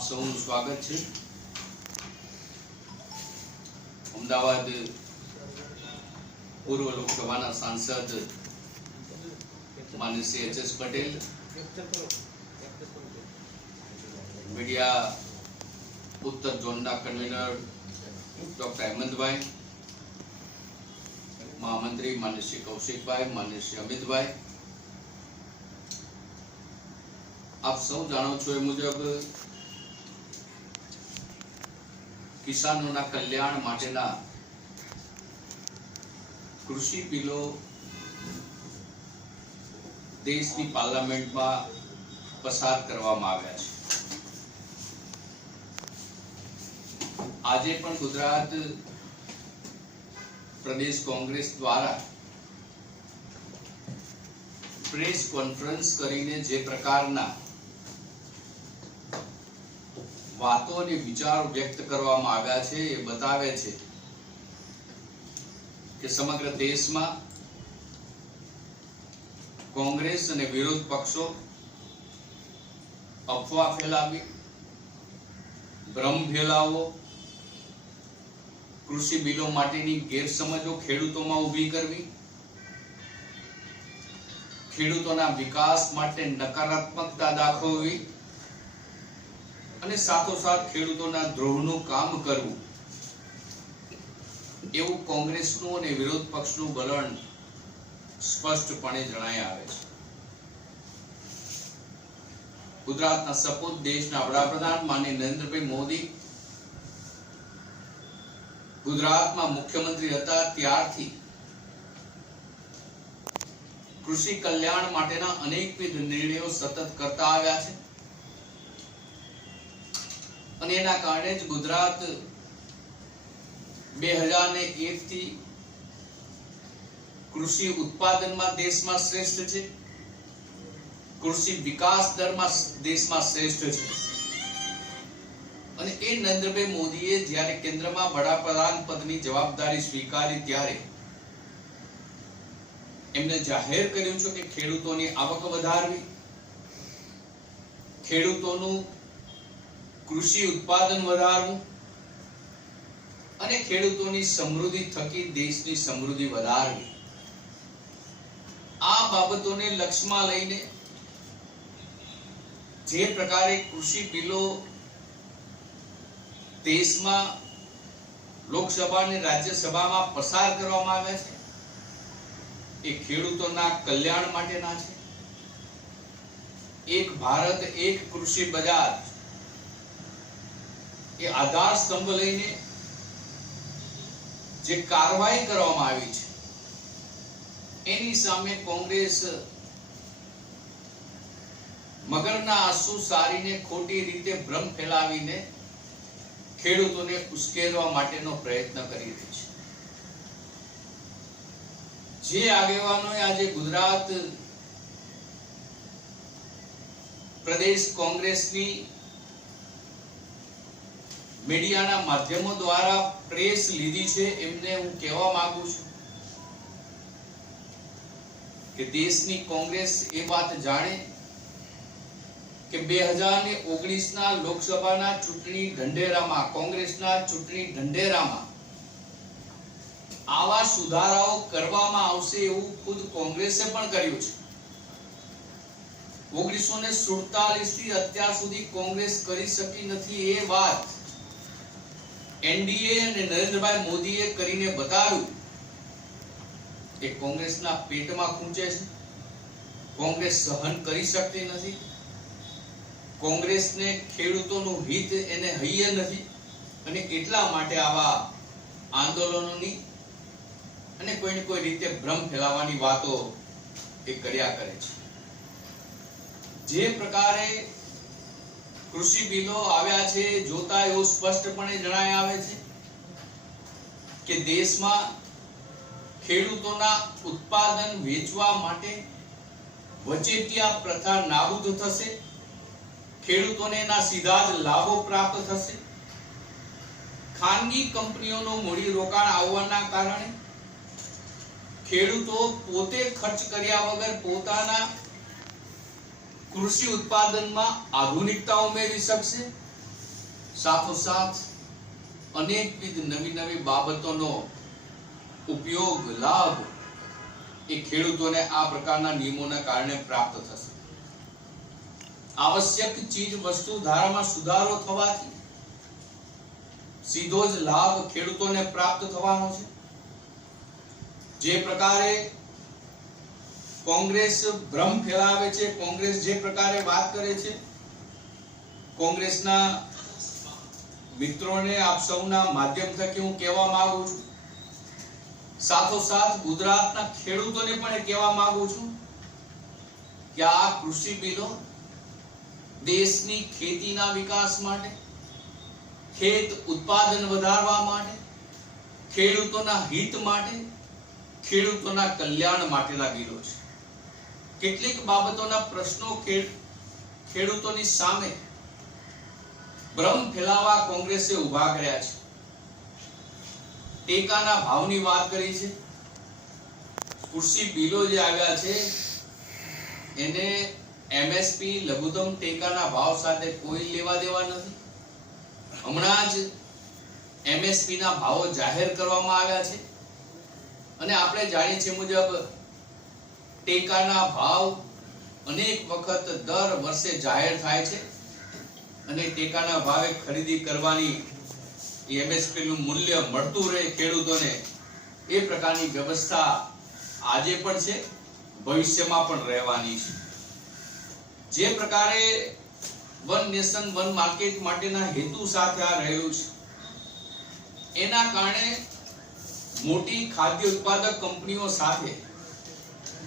આપ સૌનું સ્વાગત છે। અમદાવાદ પૂર્વ લોકસભાના સાંસદ માનनीय श्री एच.एस. पटेल, मीडिया उत्तर जोनना कन्वीनर डॉक्टर अहमद भाई, महामंत्री माननीय श्री कौशिक भाई, माननीय श्री अमित भाई, आप सौ जाणो छो ए मुजब किसानोना कल्याण माटेना कृषि बिलो देशनी पार्लामेंट में पसार करवामां आव्या छे। आजे पण गुजरात प्रदेश कांग्रेस द्वारा प्रेस कॉन्फ्रेंस करीने जे प्रकारना वातो ने विचार व्यक्त करवामां आव्या छे ए बतावे छे कि समग्र देश में कांग्रेस અને વિરોધ પક્ષો અફવા ફેલાવી, ભ્રમ ફેલાવો, કૃષિ બિલો માટેની ગેરસમજો ખેડૂતોમાં ઊભી કરવી, ખેડૂતોના વિકાસ માટે નકારાત્મકતા દાખવવી અને સાથોસાથ ખેડૂતોના દ્રોહનું કામ કરવું, એવું કોંગ્રેસનું અને વિરોધ પક્ષનું વલણ સ્પષ્ટપણે જણાઈ આવે છે। ગુજરાતના સપૂત દેશના વડાપ્રધાન માનનીય નરેન્દ્રભાઈ મોદી ગુજરાતમાં મુખ્યમંત્રી હતા ત્યારથી કૃષિ કલ્યાણ માટેના અનેકવિધ નિર્ણયો સતત કરતા આવ્યા છે અને એના કારણે જ ગુજરાત 2001 થી कृषि उत्पादन में देश में श्रेष्ठ है, कृषि विकास दर में देश में श्रेष्ठ है। અને એ નરેન્દ્રભાઈ મોદીએ જ્યારે કેન્દ્રમાં વડાપ્રધાન પદની જવાબદારી સ્વીકારી ત્યારે એમને જાહેર કર્યું છે કે ખેડૂતોની આવક વધારવી, ખેડૂતોનું કૃષિ ઉત્પાદન વધારવું અને ખેડૂતોની સમૃદ્ધિ થકી દેશની સમૃદ્ધિ વધારવી। आ बाबतोने लक्ष्य में लईने जे प्रकारे कृषि बिलो देश में लोकसभा ने राज्यसभा में पसार करवामां आव्या छे ए खेडूतोना कल्याण माटेना छे। एक भारत एक कृषि बजार ए आधार स्तंभ लईने जे कार्यवाही करवामां आवी छे एनी सामे कांग्रेस मगरना आंसू सारीने खोटी रीते भ्रम फैलावीने खेडूतोने उश्केरवा माटेनो प्रयत्न करी रही छे। जे आगेवानोए आजे गुजरात प्रदेश कांग्रेसनी मीडियाना माध्यमों द्वारा प्रेस लीधी छे एमने हूँ कहेवा मांगू छुं कि देशनी कांग्रेस ए बात जाने कि 2019 ना लोकसभाना चूंटणी ढंढेरामां कांग्रेसना चूंटणी ढंढेरामां आवा सुधाराओ करवामां आवशे एवुं खुद कांग्रेसे पण कर्युं छे। 1947 થી અત્યાર સુધી કોંગ્રેસ કરી શકી નથી એ વાત એનડીએ અને નરેન્દ્રભાઈ મોદીએ કરીને બતાવ્યું કે કોંગ્રેસના પેટમાં ખૂંચે છે, કોંગ્રેસ સહન કરી શકતી નથી, કોંગ્રેસને ખેડૂતોનું હિત એને હૈયે નથી અને એટલા માટે આવા આંદોલનોની અને કોઈને કોઈ રીતે ભ્રમ ફેલાવવાની વાતો એ કર્યા કરે છે। જે પ્રકારે કૃષિ બિલો આવ્યા છે જોતા એવું સ્પષ્ટપણે જણાય આવે છે કે દેશમાં ખેડૂતોના ઉત્પાદન વેચવા માટે વચેટિયા પ્રથા નાબૂદ થશે, ખેડૂતોને એના સીધા જ લાભો પ્રાપ્ત થશે। ખાનગી કંપનીઓનું મૂડી રોકાણ આવવાના કારણે ખેડૂતો પોતે ખર્ચ કર્યા વગર પોતાના કૃષિ ઉત્પાદનમાં આધુનિકતા ઉમેરી શકશે સાથોસાથ અનેકવિધ નવી નવી બાબતોનો ઉપયોગ લાભ એ ખેડૂતોને આ પ્રકારના નિયમોના કારણે પ્રાપ્ત થશે. આવશ્યક ચીજ વસ્તુ ધારામાં સુધારો થવાથી સીધો જ લાભ ખેડૂતોને પ્રાપ્ત થવાનો છે. જે પ્રકારે કોંગ્રેસ ભ્રમ ફેલાવે છે, કોંગ્રેસ જે પ્રકારે વાત કરે છે, કોંગ્રેસના મિત્રોને આપ સૌના માધ્યમ થકી હું કહેવા માંગુ છું, સાથોસાથ ગુજરાતના ખેડૂતોને પણ કહેવા માંગુ છું કે આ કૃષિ બિલો દેશની ખેતીના વિકાસ માટે, ખેત ઉત્પાદન વધારવા માટે, ખેડૂતોના હિત માટે, ખેડૂતોના કલ્યાણ માટેના બિલો છે. કેટલીક બાબતોના પ્રશ્નો ખેડૂતોની સામે ભ્રમ ફેલાવા કોંગ્રેસે ઉભા કર્યા છે. ટેકાના ભાવની વાત કરી છે. કૃષિ બિલો જે આવ્યા છે એને એમએસપી લઘુત્તમ ટેકાના ભાવ સાથે કોઈ લેવા દેવા નથી. હમણાં જ એમએસપી ના ભાવો જાહેર કરવામાં આવ્યા છે અને આપણે જાણીએ છીએ મુજબ ટેકાના ભાવ અનેક વખત દર વર્ષે જાહેર થાય છે અને ટેકાના ભાવે ખરીદી કરવાની એમએસપી નું મૂલ્ય મળતું રહે ખેડૂતોને, એ પ્રકારની વ્યવસ્થા આજે પણ છે, ભવિષ્યમાં પણ રહેવાની છે. જે પ્રકારે વન નેશન વન માર્કેટ માટેના હેતુ સાથે આ રહેલું છે, એના કારણે મોટી ખાદ્ય ઉત્પાદક કંપનીઓ સાથે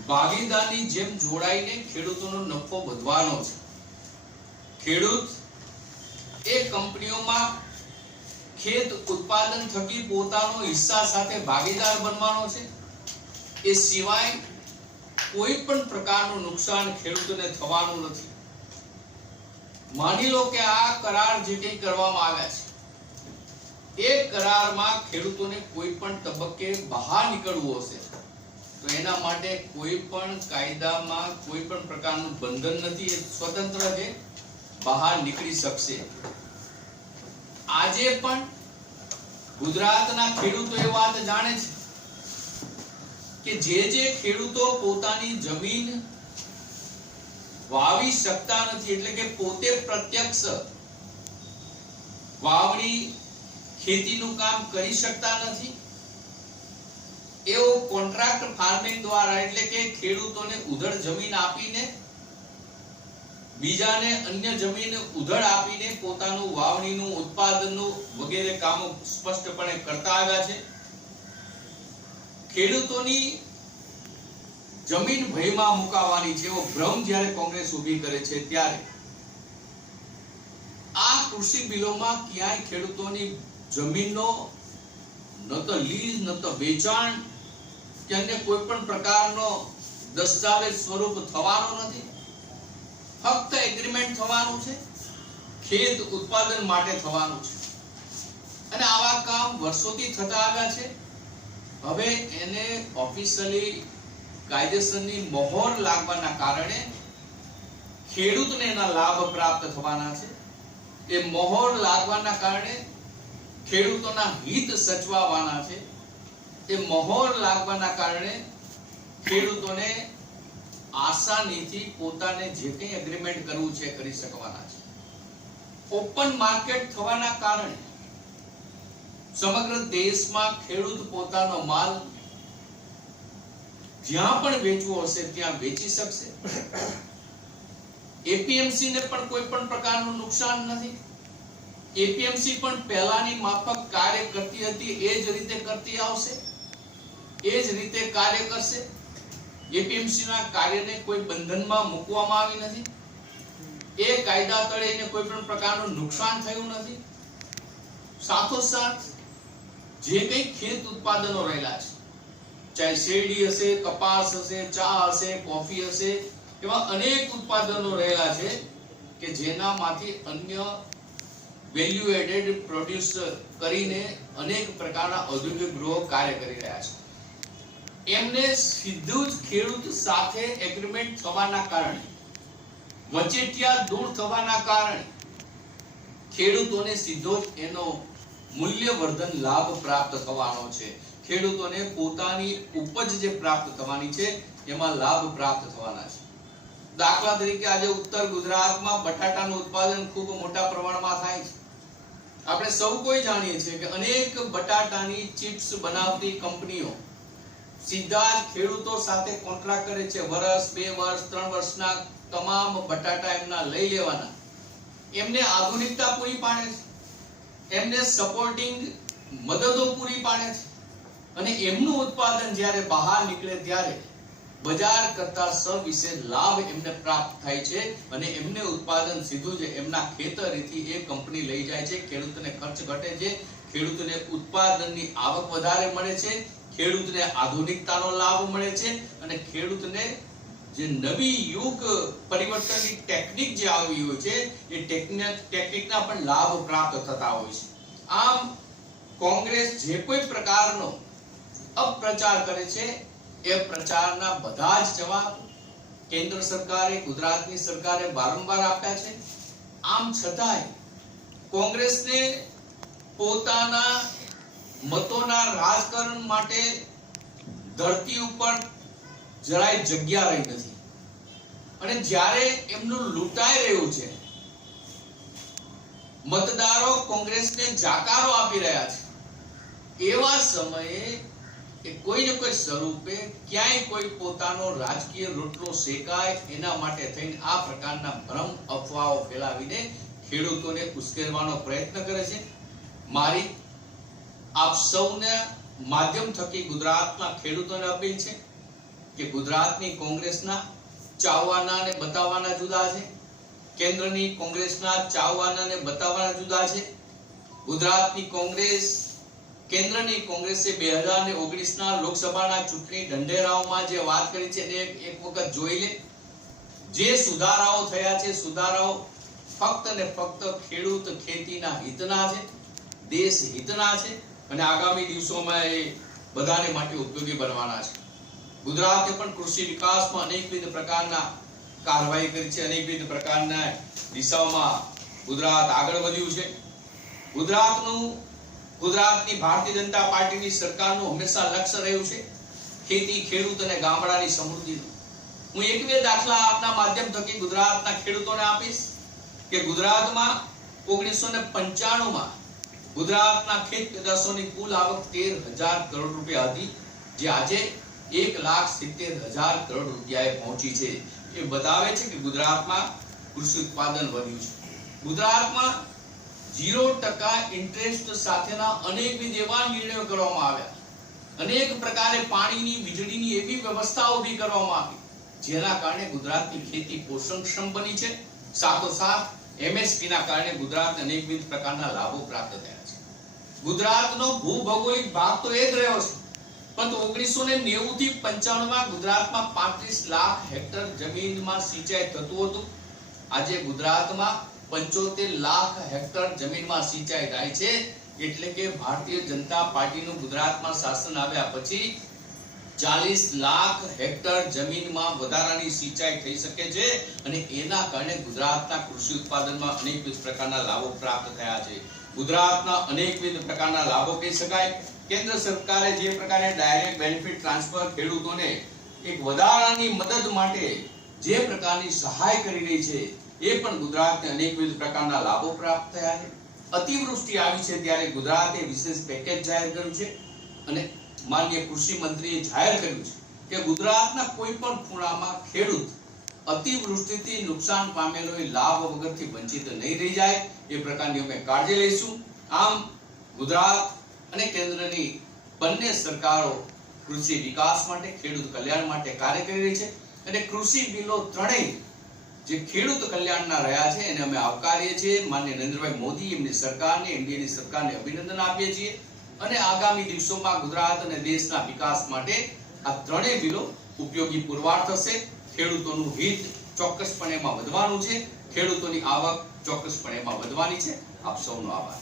ભાગીદારની જેમ જોડાઈને ખેડૂતોનો નફો વધવાનો છે. ખેડૂત એ કંપનીઓમાં ખેત ઉત્પાદન થકી પોતાનો હિસ્સા સાથે ભાગીદાર બનવાનો છે. એ સિવાય કોઈ પણ પ્રકારનું નુકસાન ખેડૂતોને થવાનું નથી. માની લો કે આ કરાર જે કંઈ કરવામાં આવ્યા છે એ કરારમાં ખેડૂતોને કોઈ પણ તબક્કે બહાર નીકળવું હશે તો એના માટે કોઈ પણ કાયદામાં કોઈ પણ પ્રકારનું બંધન નથી, એ સ્વતંત્ર છે, બહાર નીકળી શકશે. આજે પણ ગુજરાતના ખેડૂતો એ વાત જાણે છે કે જે ખેડૂતો પોતાની જમીન વાવી શકતા નથી, એટલે કે પોતે પ્રત્યક્ષ વાવણી ખેતીનું કામ કરી શકતા નથી, એઓ કોન્ટ્રાક્ટ ફાર્મિંગ દ્વારા એટલે કે ખેડૂતોને ઉધડ જમીન આપીને, બીજાને અન્ય જમીન ઉધડ આપીને પોતાનું વાવણીનું ઉત્પાદનનું વગેરે કામો સ્પષ્ટપણે કરતા આવ્યા છે. ખેડૂતોની જમીન ભયમાં મુકાવવાની છે એવો ભ્રમ જ્યારે કોંગ્રેસ ઊભી કરે છે ત્યારે આ કૃષિ બિલોમાં ક્યાંય ખેડૂતોની જમીનનો ન તો લીઝ ન તો વેચાણ કે અન્ય કોઈ પણ પ્રકારનો દસ્તાવેજ સ્વરૂપ થવાનો નથી. ફક્ત એગ્રીમેન્ટ થવાનું છે, ખેત ઉત્પાદન માટે થવાનું છે અને આવા કામ વર્ષોથી થતા આવ્યા છે. હવે એને ઓફિશિયલી કાયદેસરની મોહર લાગવાના કારણે ખેડૂતને એના લાભ પ્રાપ્ત થવાના છે. એ મોહર લાગવાના કારણે ખેડૂતોના હિત સચવાવાના છે. એ મોહર લાગવાના કારણે ખેડૂતોને આસાનીથી પોતાને જે કંઈ એગ્રીમેન્ટ કરવું છે કરી શકવાના છે. ઓપન માર્કેટ થવાના કારણે સમગ્ર દેશમાં ખેડૂત પોતાનો માલ જ્યાં પણ વેચવો હશે ત્યાં વેચી શકશે. એપીએમસી ને પણ કોઈ પણ પ્રકારનું નુકસાન નથી. એપીએમસી પણ પહેલાની માફક કાર્ય કરતી હતી એ જ રીતે કરતી આવશે, એ જ રીતે કાર્ય કરશે. એપીએમસી ના કાર્યને કોઈ બંધનમાં મૂકવામાં આવી નથી. એ કાયદા તળે એને કોઈ પણ પ્રકારનું નુકસાન થયું નથી. સાથોસાથ જે કંઈ ખેત ઉત્પાદનો રહેલા છે, ચાહે શેરડી હશે, કપાસ હશે, ચા હશે, કોફી હશે, એવા અનેક ઉત્પાદનો રહેલા છે કે જેનામાંથી અન્ય વેલ્યુ એડેડ પ્રોડ્યુસ કરીને અનેક પ્રકારના ઔદ્યોગિક ગૃહો કાર્ય કરી રહ્યા છે. એમને સીધું જ ખેડૂત સાથે એગ્રીમેન્ટ થવાના કારણે, વચેટિયા દૂર થવાના કારણે ખેડૂતોને સીધો જ એનો મૂલ્યવર્ધન લાભ પ્રાપ્ત થવાનો છે. ખેડૂતોને પોતાની ઉપજ જે પ્રાપ્ત થવાની છે એમાં લાભ પ્રાપ્ત થવાના છે. દાખલા તરીકે આજે ઉત્તર ગુજરાતમાં બટાટાનું ઉત્પાદન ખૂબ મોટા પ્રમાણમાં થાય છે. આપણે સૌ કોઈ જાણીએ છીએ કે અનેક બટાટાની ચિપ્સ બનાવતી કંપનીઓ સીધા જ ખેડૂતો સાથે કોન્ટ્રાક્ટ કરે છે. વર્ષ, 2 વર્ષ, 3 વર્ષના તમામ બટાટા એમના લઈ લેવાના. એમને આધુનિકતા પૂરી પાડે છે, એમને સપોર્ટિંગ મદદો પૂરી પાડે છે અને એમનું ઉત્પાદન જ્યારે બહાર નીકળે ત્યારે બજાર કરતા સવિશે લાભ એમને પ્રાપ્ત થાય છે અને એમને ઉત્પાદન સીધું જ એમના ખેતરેથી એ કંપની લઈ જાય છે. ખેડૂતને ખર્ચ ઘટે છે, ખેડૂતને ઉત્પાદનની આવક વધારે મળે છે, ખેડૂતને આધુનિકતાનો લાભ મળે છે અને ખેડૂતને જે નવી યુગ પરિવર્તનની ટેકનિક જે આવી હોય છે એ ટેકનિકના પણ લાભ પ્રાપ્ત થતા હોય છે. આમ કોંગ્રેસ જે કોઈ પ્રકારનો અપપ્રચાર કરે છે એ પ્રચારના બધા જ જવાબ કેન્દ્ર સરકારે, ગુજરાતની સરકારે વારંવાર આપ્યા છે. આમ છતાંય કોંગ્રેસને પોતાના મતોના રાજકારણ માટે ધરતી ઉપર જરાય જગ્યા રહી નથી અને જ્યારે એમનું લૂંટાઈ રહ્યું છે, મતદારો કોંગ્રેસને જાકારો આપી રહ્યા છે, એવા સમયે કે કોઈ ને કોઈ સ્વરૂપે ક્યાંય કોઈ પોતાનો રાજકીય રોટલો શેકાય એના માટે થઈને આ પ્રકારના ભ્રમ અફવાઓ ફેલાવીને ખેડૂતોને ઉશ્કેરવાનો પ્રયત્ન કરે છે. મારી આપ સૌને માધ્યમ થકી ગુજરાતના ખેડૂતોને અપીલ છે કે ગુજરાતની કોંગ્રેસના ચાવવાના અને બતાવવાના જુદા છે, કેન્દ્રની કોંગ્રેસના ચાવવાના અને બતાવવાના જુદા છે. ગુજરાતની કોંગ્રેસ, કેન્દ્રની કોંગ્રેસે 2019ના લોકસભાના ચૂંટણી ઢંઢેરાઓમાં જે વાત કરી છે એને એક વખત જોઈ લે. જે સુધારાઓ થયા છે, સુધારાઓ ફક્ત ને ફક્ત ખેડૂત ખેતીના હિતના છે, દેશ હિતના છે અને આગામી દિવસોમાં એ બધાને માટે ઉપયોગી બનવાના છે. ગુજરાતે પણ કૃષિ વિકાસમાં અનેકવિધ પ્રકારના કાર્યવાહી કરી છે, અનેકવિધ પ્રકારના દિશાઓમાં ગુજરાત આગળ વધ્યું છે. ગુજરાતની ભારતીય જનતા પાર્ટીની સરકારનું હંમેશા લક્ષ્ય રહ્યું છે ખેતી, ખેડૂત અને ગામડાની સમૃદ્ધિનું. હું એક બે દાખલા આપના માધ્યમ થકી ગુજરાતના ખેડૂતોને આપીશ કે ગુજરાતમાં 1995માં ગુજરાતના ખેત પેદાશોની કુલ આવક 13,000 કરોડ રૂપિયા હતી, જે આજે 1,70,000 કરોડ રૂપિયાએ પહોંચી છે. એ બતાવે છે કે ગુજરાતમાં કૃષિ ઉત્પાદન વધ્યું છે. ગુજરાતમાં 0% ઇન્ટરેસ્ટ સાથેના અનેકવિધ એવા નિર્ણયો કરવામાં આવ્યા, અનેક પ્રકારે પાણીની, વીજળીની એવી વ્યવસ્થા ઊભી કરવામાં આવી જેના કારણે ગુજરાતની ખેતી પોષણક્ષમ બની છે. સાથોસાથ MSP ના કારણે ગુજરાતને અનેકવિધ પ્રકારના લાભો પ્રાપ્ત થયા છે. ગુજરાતનો ભૂભૌગોલિક ભાગ તો એ જ રહ્યો છે, પરંતુ 1990 થી 95માં ગુજરાતમાં 35 લાખ હેક્ટર જમીનમાં સિંચાઈ થતું હતું. આજે ગુજરાતમાં 75 લાખ હેક્ટર જમીનમાં સિંચાઈ થાય છે. એટલે કે ભારતીય જનતા પાર્ટીનું ગુજરાતમાં શાસન આવ્યા પછી 40 લાખ હેક્ટર જમીનમાં વધારાની સિંચાઈ થઈ શકે છે અને એના કારણે ગુજરાતના કૃષિ ઉત્પાદનમાં અનેકવિધ પ્રકારના લાભો પ્રાપ્ત થયા છે. ગુજરાતના અનેકવિધ પ્રકારના લાભો કહી શકાય. કેન્દ્ર સરકારે જે પ્રકારે ડાયરેક્ટ બેનિફિટ ટ્રાન્સફર ખેડૂતોને એક વધારાની મદદ માટે જે પ્રકારની સહાય કરી રહી છે એ પણ ગુજરાતને અનેકવિધ પ્રકારના લાભો પ્રાપ્ત થયા છે. અતિવૃષ્ટિ આવી છે ત્યારે ગુજરાતે વિશેષ પેકેજ જાહેર કર્યું છે અને માનનીય કૃષિ મંત્રીએ જાહેર કર્યું છે કે ગુજરાતના કોઈ પણ ખૂણામાં ખેડૂત અતિવૃષ્ટિથી નુકસાન પામેલો એ લાભ વગરથી વંચિત નહીં રહી જાય એ પ્રકારની અમે કાળજી લઈશું. આમ ગુજરાત અને કેન્દ્રની બંને સરકારો કૃષિ વિકાસ માટે, ખેડૂત કલ્યાણ માટે કાર્ય કરી રહી છે અને કૃષિ બિલો ત્રણેય જે ખેડૂત કલ્યાણના રહ્યા છે એને અમે આવકારીએ છીએ. માનનીય નરેન્દ્રભાઈ મોદી, એમની સરકારને, એનડીએની સરકારને અભિનંદન આપીએ છીએ અને આગામી દિવસોમાં ગુજરાત અને દેશના વિકાસ માટે આ ત્રણેય બિલો ઉપયોગી પુરવાર થશે. ખેડૂતોનું હિત ચોક્કસપણે એમાં વધવાનું છે, ખેડૂતોની આવક ચોક્કસપણે એમાં વધવાની છે. આપ સૌનો આભાર.